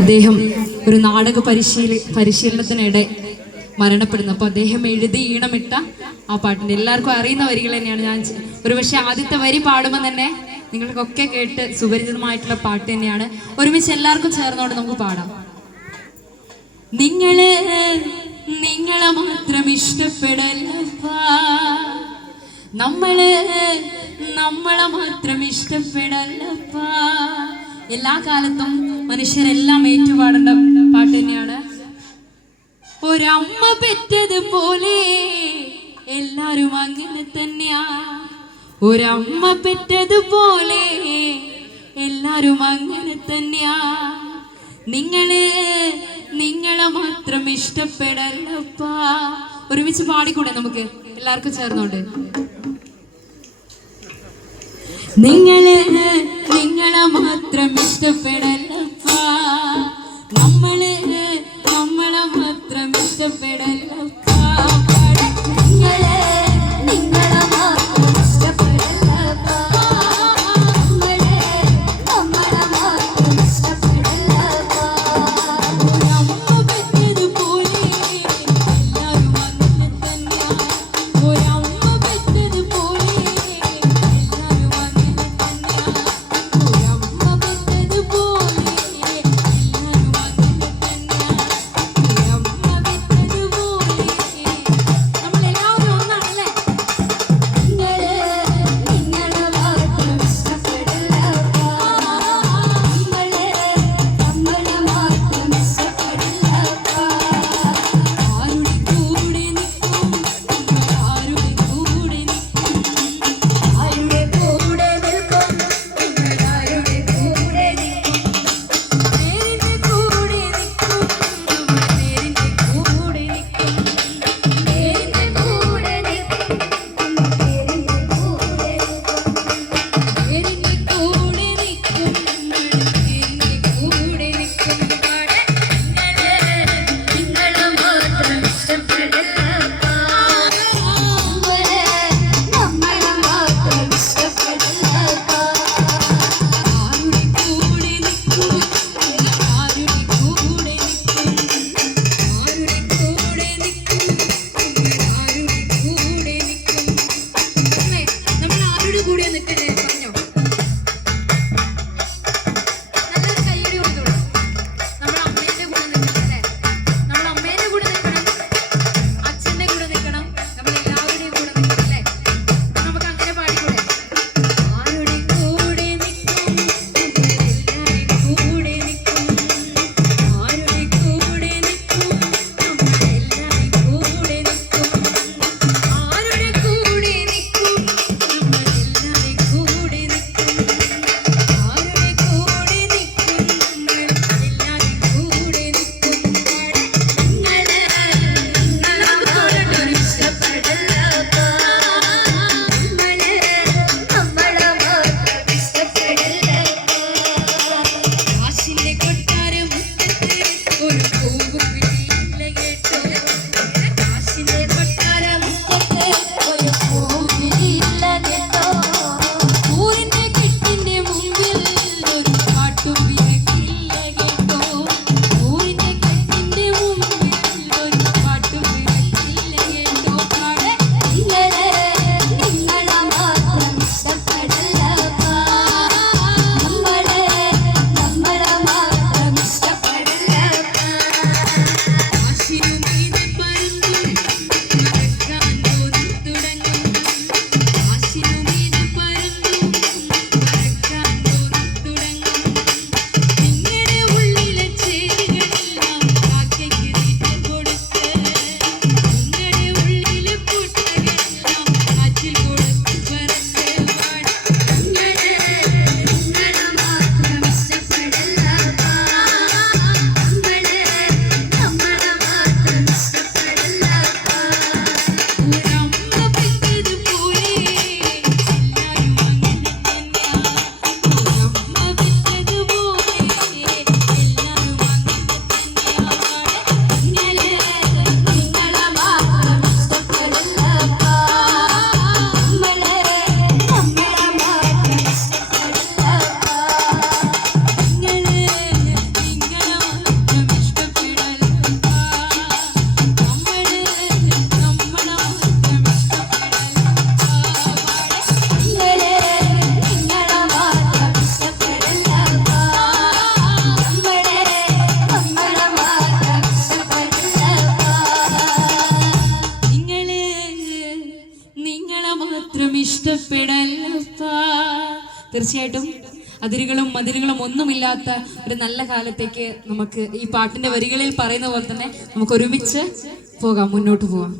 അദ്ദേഹം ഒരു നാടക പരിശീലനത്തിനിടെ മരണപ്പെടുന്നു. അപ്പോൾ അദ്ദേഹം എഴുതി ഈണമിട്ട ആ പാട്ടിൻ്റെ എല്ലാവർക്കും അറിയുന്ന വരികൾ തന്നെയാണ്. ഞാൻ ഒരുപക്ഷെ ആദ്യത്തെ വരി പാടുമ്പോൾ തന്നെ നിങ്ങൾക്കൊക്കെ കേട്ട് സുപരിചിതമായിട്ടുള്ള പാട്ട് തന്നെയാണ്. ഒരുമിച്ച് എല്ലാവർക്കും ചേർന്നുകൊണ്ട് നമുക്ക് പാടാം. നിങ്ങളെ മാത്രം ഇഷ്ടപ്പെടല്ലപ്പാ, നമ്മളെ മാത്രം ഇഷ്ടപ്പെടല്ലപ്പാ. എല്ലാ കാലത്തും മനുഷ്യരെല്ലാം ഏറ്റുപാടേണ്ട പാട്ട് തന്നെയാണ്. ഒരമ്മ പെറ്റതുപോലെ എല്ലാരും അങ്ങനെ തന്നെയാ, ഒരമ്മ പെറ്റതുപോലെ എല്ലാരും അങ്ങനെ തന്നെയാ. നിങ്ങളെ മാത്രം ഇഷ്ടപ്പെടല്ലപ്പാ. ഒരുമിച്ച് പാടിക്കൂടെ നമുക്ക് എല്ലാവർക്കും ചേർന്നോണ്ട്? നിങ്ങളെ മാത്രം ഇഷ്ടപ്പെടല്ലപ്പാ, നമ്മളെ മാത്രം ഇഷ്ടപ്പെടല്ലപ്പാ. നഷ്ടപ്പെടല്ലപ്പാ. തീർച്ചയായിട്ടും അതിരുകളും മതിലുകളും ഒന്നുമില്ലാത്ത ഒരു നല്ല കാലത്തേക്ക് നമുക്ക് ഈ പാട്ടിന്റെ വരികളിൽ പറയുന്ന പോലെ തന്നെ നമുക്ക് ഒരുമിച്ച് പോകാം, മുന്നോട്ട് പോകാം.